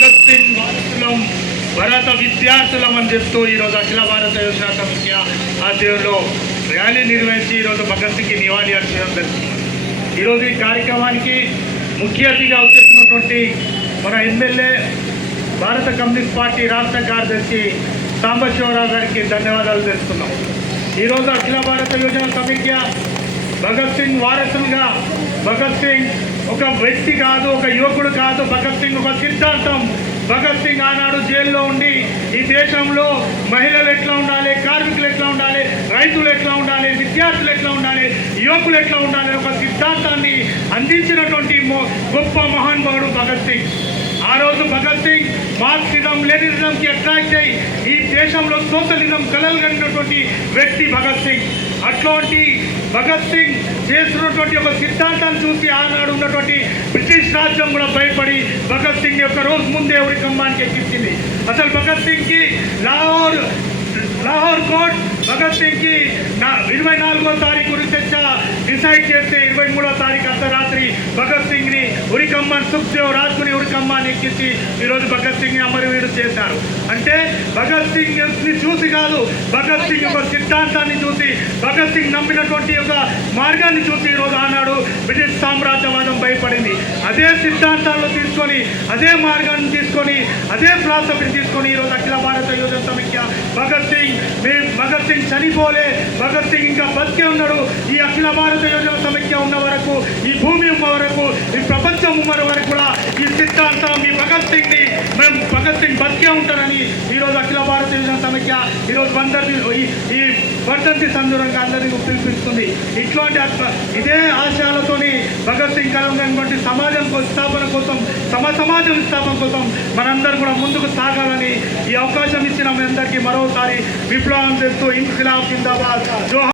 భగత్ సింగ్ వారసులం, భారత విద్యార్థులం అని చెప్తూ ఈరోజు అఖిల భారత యోజన సమిఖ్య ఆధ్వర్యంలో ర్యాలీ నిర్వహించి ఈరోజు భగత్ సింగ్కి నివాళి అర్పించడం జరుగుతుంది. ఈరోజు ఈ కార్యక్రమానికి ముఖ్య అతిథిగా వచ్చేసినటువంటి మన ఎమ్మెల్యే భారత కమ్యూనిస్ట్ పార్టీ రాష్ట్ర కార్యదర్శి సాంబశివరావు గారికి ధన్యవాదాలు తెలుస్తున్నాం. ఈరోజు అఖిల భారత యోజన సమిఖ్య భగత్ సింగ్ వారసులుగా, భగత్ సింగ్ ఒక వ్యక్తి కాదు, ఒక యువకుడు కాదు, భగత్ సింగ్ ఒక సిద్ధాంతం. భగత్ సింగ్ ఆనాడు జైల్లో ఉండి ఈ దేశంలో మహిళలు ఎట్లా ఉండాలి, కార్మికులు ఎట్లా ఉండాలి, రైతులు ఎట్లా ఉండాలి, విద్యార్థులు ఎట్లా ఉండాలి, యువకులు ఎట్లా ఉండాలి ఒక సిద్ధాంతాన్ని అందించినటువంటి గొప్ప మహానుభావుడు భగత్ సింగ్. ఆ రోజు భగత్ సింగ్ మార్క్సిజం లెనినిజంకి అట్రాక్ట్ అయ్యి ఈ దేశంలో సోషలిజం కలలుగలిగినటువంటి వ్యక్తి భగత్ సింగ్. అట్లాంటి భగత్ సింగ్ చేస్తున్నటువంటి ఒక సిద్ధాంతాన్ని చూసి ఆనాడు ఉన్నటువంటి బ్రిటిష్ రాజ్యం కూడా భయపడి భగత్ సింగ్ యొక్క రోజు ముందే ఉరి కంబానికి ఎక్కించింది. అసలు భగత్ సింగ్కి లాహోర్ కోర్ట్ భగత్ సింగ్కి 24వ తారీఖు ఉరిశిక్ష డిసైడ్ చేస్తే 23వ తారీఖు అర్ధరాత్రి భగత్ సింగ్ని ఉరికమ్మని సుఖ్దేవ్ రాజ్ని ఉరికమ్మాన్ని ఎక్కించి ఈరోజు భగత్ సింగ్ని అమరవీరుడు చేశారు. అంటే భగత్ సింగ్ని చూసి కాదు, భగత్ సింగ్ యొక్క సిద్ధాంతాన్ని చూసి, భగత్ సింగ్ నమ్మినటువంటి ఒక మార్గాన్ని చూసి ఈరోజు ఆనాడు బ్రిటిష్ సామ్రాజ్యవాదం భయపడింది. అదే సిద్ధాంతాలను తీసుకొని, అదే మార్గాన్ని తీసుకొని, అదే ఫిలాసఫీని తీసుకొని ఈరోజు అఖిల భారత యోజన సమిఖ్య భగత్ సింగ్ చనిపోలే, భగత్ సింగ్ ఇంకా బతికే ఉన్నాడు. ఈ అఖిల భారత యోజన సమిఖ్య ఉన్న వరకు, ఈ భూమి ఉన్న వరకు, ఈ ప్రపంచం ఉన్న వరకు కూడా ఈ సిద్ధాంతం, ఈ భగత్ సింగ్ని మేము భగత్ సింగ్ బతికే ఉంటారని ఈరోజు అఖిల భారత యోజన సమిఖ్య ఈరోజు ఈ వర్ధంతి సందర్భంగా అందరినీ పిలిపిస్తుంది. ఇట్లాంటి ఇదే ఆశయాలతోని భగత్ సింగ్ కలంగా సమాజం స్థాపన కోసం, సమాజం స్థాపన కోసం మనందరూ కూడా ముందుకు సాగాలని ఈ అవకాశం ఇచ్చిన మీ అందరికీ మరోసారి విప్లవం చేస్తూ ఇన్కిలాబ్ జిందాబాద్.